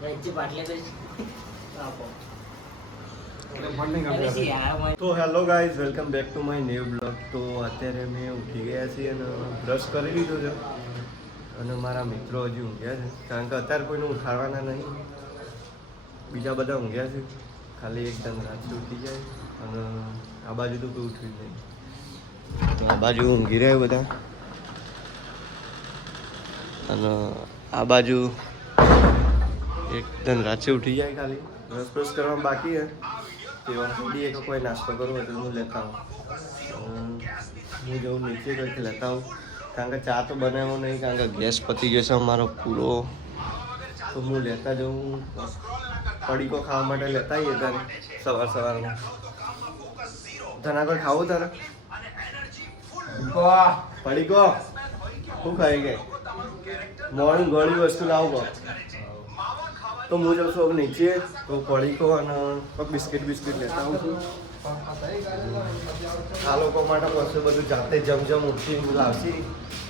તો hello guys, welcome back to my new blog. તો અત્યારે મેં ઉઠી ગયા છીએ અને બ્રશ કરી લીધો છે અને મારા મિત્રો હજી ઊંઘ્યા છે, કારણ કે અત્યારે કોઈને ઉઠાડવાના નહીં. બીજા બધા ઊંઘ્યા છે, ખાલી એકદમ રાત્રે ઉઠી જાય અને આ બાજુ તો કોઈ ઉઠ્યું નહીં. તો આ બાજુ ઊંઘી રહ્યા બધા અને આ બાજુ એકદમ રાત્રે ઉઠી જાય, ખાલી બ્રશ કરવામાં બાકી છે. તેવા સુધી એક કોઈ નાસ્તો કરવો હોય તો હું લેતા આવું. હું જઉં નીચે કંઈક લેતા આવું, કારણ કે ચા તો બનાવ્યો નહીં, કારણ કે ગેસ પતી ગયો છે અમારો પૂરો. તો હું લેતા જાઉં, પડીકો ખાવા માટે લેતા આવીએ તારે સવારમાં. તને કોઈ ખાવું તારે પડીકો? શું ખાઈ ગઈ? મોર્નિંગ ઘણી વસ્તુ લાવું તો હું જાઉં છું નીચે, તો પડીકો અને બિસ્કિટ લેતા આવું છું. આ લોકો માટે પછી બધું જાતે જમ ઉઠી લાવશે.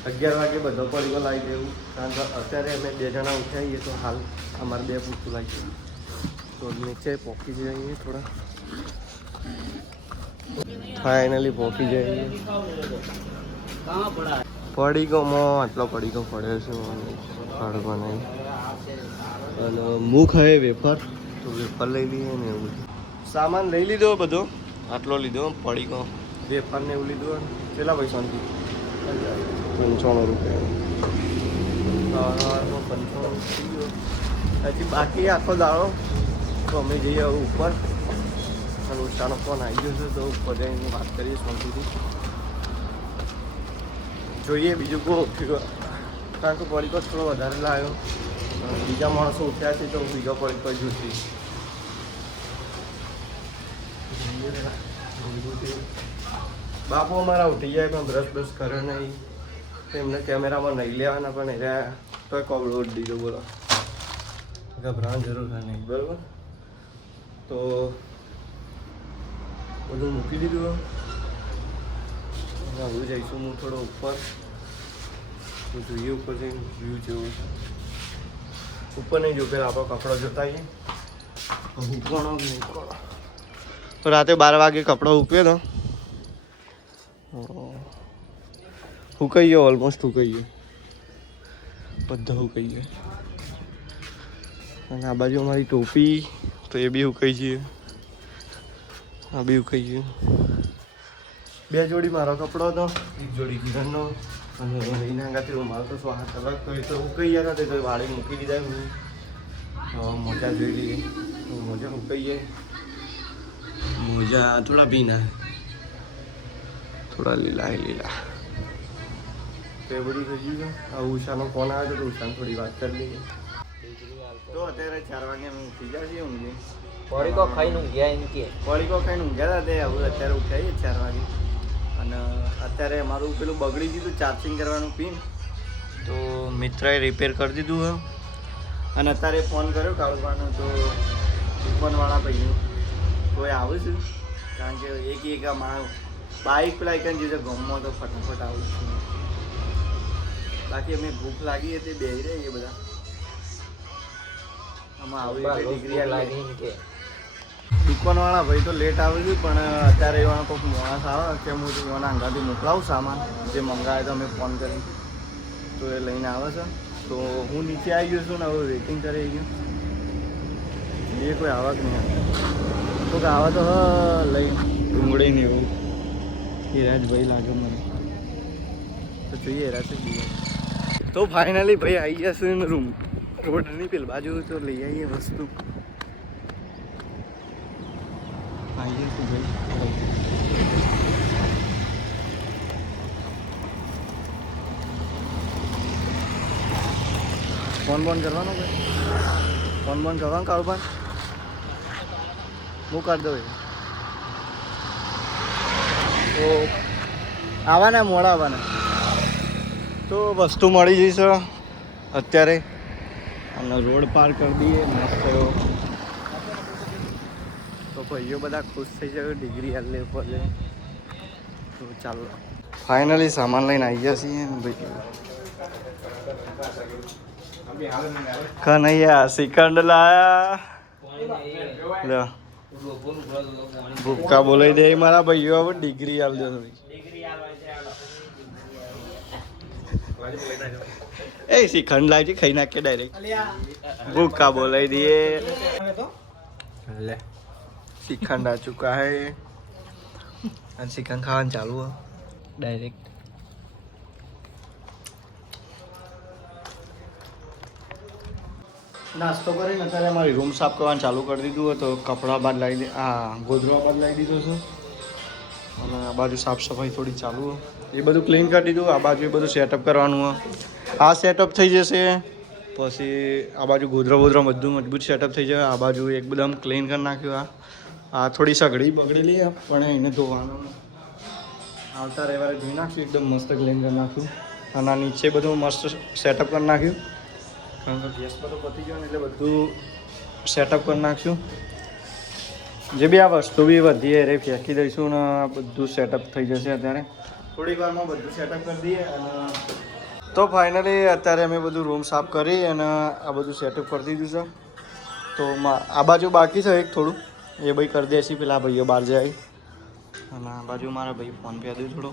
11 વાગે બધો પડીકો લાવી દેવું, કારણ કે અત્યારે અમે 2 જણા ઉઠાઈએ તો હાલ અમારે 2 પૂરતું લાવી દેવું. તો નીચે પહોંચી જઈએ, થોડા ફાઇનલી પહોંચી જઈએ. પડીકોમાં આટલો પડીકો પડ્યો છે ખડકો નહીં. અને મુખ હે વેફર, તો વેફર લઈ લઈએ ને એવું સામાન લઈ લીધો બધો. આટલો લીધો પડીકો, વેફર ને એવું લીધું. કેટલા પૈસાથી? 95 રૂપિયા. 95 હજી બાકી આખો દાડો. તો અમે જઈએ હવે ઉપર. અને ઉષાનો ફોન આવી ગયો છે, તો ઉપર જઈને વાત કરીએ શાંતિથી. જોઈએ બીજું કોઈ ઉઠ્યું, કારણ કે પડીકો થોડો વધારે લાવ્યો. બીજા માણસો ઉઠ્યા છે તો બીજો પડીકો જોઈતી. બાપુ અમારા ઉઠી જાય પણ બ્રશ કરે નહીં. એમને કેમેરામાં નહીં લેવાના, પણ રહ્યા તો કોબળો ઉડી દીધો. બોલો, ગભરાવાની જરૂર નહીં, બરાબર? તો બધું મૂકી દીધું. હવે જઈશું હું થોડો ઉપર, તો જોઈએ ઉપર જઈને વ્યૂ જેવું છે. ઉપર નહીં જો, પેલા આપણો કપડો જોતા આવીએ. તો રાતે 12 વાગે કપડો ઉપ્યો તો સુકાઈ ગયો, ઓલમોસ્ટ સુકાઈ ગયો, બધા સુકાઈ ગયો. અને આ બાજુ અમારી ટોપી તો એ બી સુકાઈ છે, આ બી સુકાઈ ગયું. 2 જોડી મારો કપડો હતો, 1 જોડી કિરણનો, અને એના અંગાથી રૂમાલ તો 7 કલાક તો એ તો સુકાઈ ગયા હતા. તો વાળી મૂકી દીધા. હું મોજા જોઈ લઈએ, તો મોજા સુકાઈ જાય. મોજા થોડા ભીના, થોડા લીલા. તો એ બધું થઈ ગયું. આ ઉષાનો ફોન આવ્યો તો ઉષાને થોડી વાત કરી લઈએ. તો અત્યારે 4 વાગે અમે ઉઠી ગયા છીએ ઊંઘી. પડીકો ખાઈને ઊંઘ્યા એમ કે? પડીકો ખાઈને ઊંઘ્યા હતા. હવે અત્યારે ઉઠાઈએ 4 વાગે. અને અત્યારે મારું પેલું બગડી દીધું ચાર્જિંગ કરવાનું પિન, તો મિત્રએ રિપેર કરી દીધું. અને અત્યારે ફોન કર્યો કાળુબાનો, તો દુકાનવાળા ભાઈનું કોઈ આવે છે, કારણ કે એક માણસ બાઇક પેલા એક જે ગમમાં તો ફટાફટ આવું છું. બાકી અમે ભૂખ લાગી હતી, બેહી રહી એ બધા. આમાં આવી ડિગ્રી લાગી કે દુકાનવાળા ભાઈ તો લેટ આવે છે, પણ અત્યારે એવા કોઈક માણસ આવે કે હું એવાના અંગાથી મોકલાવું સામાન જે મંગાવે તો અમે ફોન કરી, તો એ લઈને આવે છે. તો હું નીચે આવી ગયો છું ને હવે વેઇટિંગ કરી ગયું. એ કોઈ આવક નહીં, કોઈક આવે તો લઈ ડુંગળી ને એવું. હિરાજભાઈ લાગે મને, તો જોઈએ હિરાજ જોઈએ. તો ફાઇનલી ભાઈ આવી ગયા છે ને રૂમ રોડની પેલી બાજુ, તો લઈ આવીએ વસ્તુ. આવીએ છું ભાઈ. ફોન કરવાનો ભાઈ, ફોન કરવાનું કાળુભાઈ હું કરી દઉં. તો આવવાના મોડા આવવાના. તો વસ્તુ મળી જઈશ અત્યારે. અને રોડ પાર કરી દઈએ, મસ્ત થયો. તો ભાઈઓ બધા ખુશ થઈ જાય, ડિગ્રી હાલ લે ઉપર લે. તો ચાલો ફાઇનલી સામાન લઈને આવી ગયા છીએ ભાઈ. કનૈયા શ્રીખંડ લાયા લ્યો. ભૂકા બોલાઈ દે મારા ભાઈઓ હવે ડિગ્રી આલ દે થોડી. એ શ્રીખંડ લાવજે ખાઈ નાખીએ ડાયરેક્ટ. ભૂકા બોલાઈ દઈએ. શ્રીખંડ આ ચુકા હે અને શ્રીખંડ ખાવાનું ચાલુ હે ડાયરેક્ટ. નાસ્તો કરીને અત્યારે અમારી રૂમ સાફ કરવાનું ચાલુ કરી દીધું તો કપડાં બાદ લાવી દે ગોદરો બાદ લાવી દીધો છે અને આ બાજુ સાફ સફાઈ થોડી ચાલુ એ બધું ક્લીન કરી દીધું. આ બાજુ એ બધું સેટઅપ કરવાનું આ સેટઅપ થઈ જશે પછી આ બાજુ ગોદરો બધું મજબૂત સેટઅપ થઈ જાય. આ બાજુ એકદમ ક્લીન કરી નાખ્યું. આ થોડી સગડી બગડેલી પણ એને ધોવાનું આવતા રવિવારે ધોઈ નાખ્યું એકદમ મસ્ત ક્લીન કરી નાખ્યું. અને આ નીચે બધું મસ્ત સેટઅપ કરી નાખ્યું કારણ કે ગેસ બધું પતી ગયો ને એટલે બધું સેટઅપ કરી નાખશું. જે બી આ વસ્તુ બી વધી એ ફેંકી દઈશું ને બધું સેટઅપ થઈ જશે. અત્યારે થોડીક વારમાં બધું સેટઅપ કરી દઈએ અને તો ફાઇનલી અત્યારે અમે બધું રૂમ સાફ કરી અને આ બધું સેટઅપ કરી દીધું છે. તો આ બાજુ બાકી છે એક થોડું એ ભાઈ કરી દેશે. પેલા ભાઈઓ બહાર જાય અને આ બાજુ મારા ભાઈ ફોન પે દે થોડો.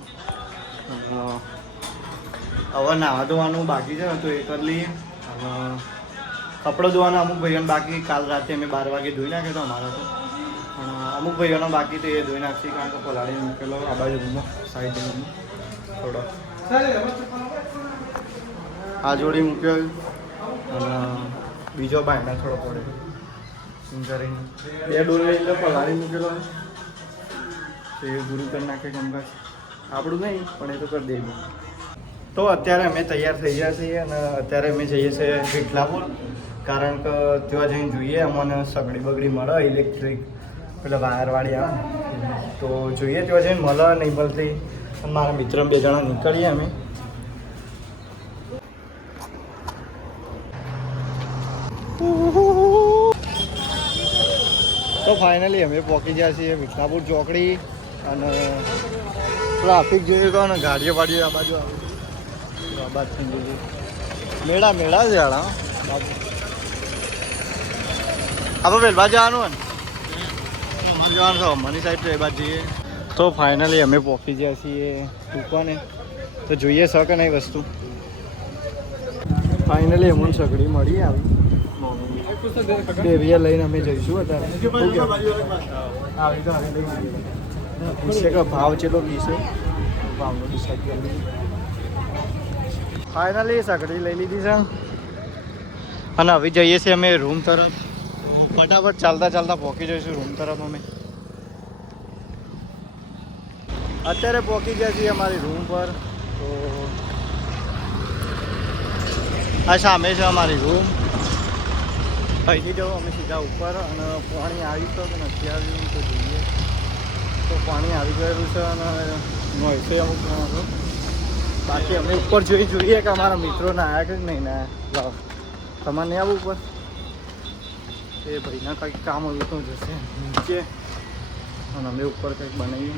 હવે નાવા ધોવાનું બાકી છે ને તો એ કરી લઈએ. કપડો ધોવાના અમુક ભાઈઓને બાકી કાલ રાતે અમે 12 વાગે ધોઈ નાખ્યો તો અમારા તો પણ અમુક ભાઈઓનો બાકી તો એ ધોઈ નાખશે કારણ કે પલાળી મૂકેલો આ બાજુ રૂમમાં સાઈડ થોડો આ જોડી મૂક્યો અને બીજો બાયના થોડો પડે કરીને 2 ડોલ એટલે પલાળી મૂકેલો એ પૂરું કરી નાખે કેમ કે આપણું નહીં પણ એ તો કરી દઈએ. તો અત્યારે અમે તૈયાર થઈ ગયા છીએ અને અત્યારે અમે જઈએ છીએ વિઠલાપુર કારણ કે ત્યાં જઈને જોઈએ અમને સગડી બગડી મળે ઇલેક્ટ્રિક પેલા વાયરવાળી આવે તો જોઈએ ત્યાં જઈને મળે નહીં મળતી. અને મારા મિત્ર 2 જણા નીકળીએ અમે. તો ફાઇનલી અમે પહોંચી ગયા છીએ વિઠલાપુર ચોકડી અને ટ્રાફિક જોઈએ તો ને ગાડીઓ વાડીઓ આ બાજુ આવે બાદ મેળા છે યાર. આપણે વેલવા જવાનું હોય ને અમારે જવાનું છે અમારી સાઈડ તો એ બાદ જઈએ. તો ફાઇનલી અમે પહોંચી ગયા છીએ દુકાને તો જોઈએ છે કે નહીં વસ્તુ. ફાઇનલી અમને સગડી મળી આવી બેવીએ લઈને અમે જઈશું અત્યારે. આવી તો આવી લઈને પૂછશે કે ભાવ ચેટલો પીશે ભાવનો ડિસાઈડ કરી લીધું. ફાઇનલી સગડી લઈ લીધી છે અને હવે જઈએ છીએ અમે રૂમ તરફ. ફટાફટ ચાલતા પહોંચી જઈશું રૂમ તરફ. અમે અત્યારે પહોંચી ગયા છીએ અમારી રૂમ પર. તો આ સામે છે અમારી રૂમ. અહીંથી જાઓ અમે સીધા ઉપર અને પાણી આવી તો કે નથી આવ્યું તો જોઈએ. તો પાણી આવી ગયેલું છે અને નોઈસે અમુક બાકી અમે ઉપર જોઈએ કે અમારા મિત્રોને આવ્યા કે નહીં ના લાવ તમારે નહીં આવવું ઉપર એ ભાઈના કંઈક કામ હોય તો જશે નીચે અને અમે ઉપર કંઈક બનાવીએ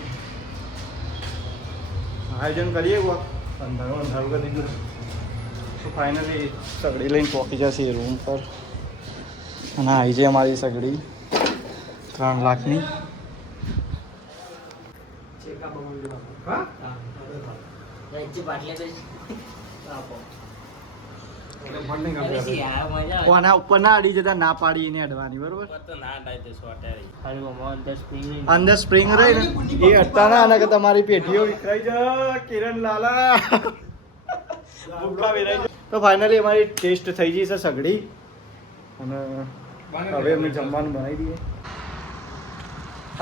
આયોજન કરીએ અંધારું કરી દીધું. તો ફાઇનલી સગડી લઈને પહોંચી જશે રૂમ પર અને આવી છે અમારી સગડી 3 લાખની. કોના ઉપર ના અડી જતા ના પાડી એને અડવાની બરોબર. અંદર સ્પ્રિંગ રહી ને એ અડતા ના અને કે તમારી પેઢીઓ વિખરાઈ જાય કિરણ લાલા. તો ફાઇનલી અમારી ટેસ્ટ થઈ ગઈ છે સગડી અને હવે અમે જમવાનું બનાવી દઈએ.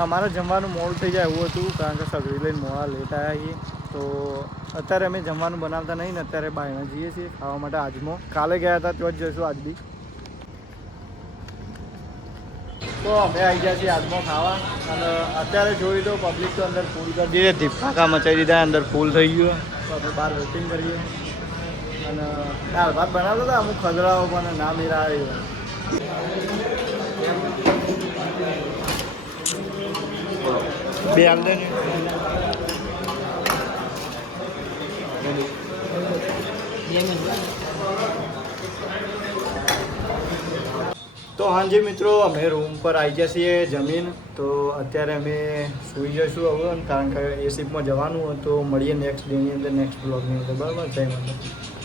અમારે જમવાનું મોડું થઈ જાય એવું હતું કારણ કે સગડી લઈને મોડા લેટ આવ્યા છીએ. તો અત્યારે અમે જમવાનું બનાવતા નહીં ને અત્યારે બહાર જઈએ છીએ ખાવા માટે. આજમો કાલે ગયા હતા ત્યાં જ જઈશું આજ બી. તો અમે આવી ગયા છીએ આજમો ખાવા અને અત્યારે જોઈ તો પબ્લિક તો અંદર ફૂલ કરી દીધી. ધીપકાકા મચાવી દીધા અંદર ફૂલ થઈ ગયું. તો આપણે બહાર વેટિંગ કરીએ અને દાળ ભાત બનાવતા હતા અમુક ખદડાઓ પણ ના મેળા આવ્યો. બે આલ દે ને તો હાજી મિત્રો અમે રૂમ પર આવી ગયા છીએ જમીન તો અત્યારે અમે સૂઈ જઈશું હવે કારણ કે એ શિપમાં જવાનું હોય તો મળીએ નેક્સ્ટ ડેની અંદર નેક્સ્ટ બ્લોગની અંદર બરાબર જય માતા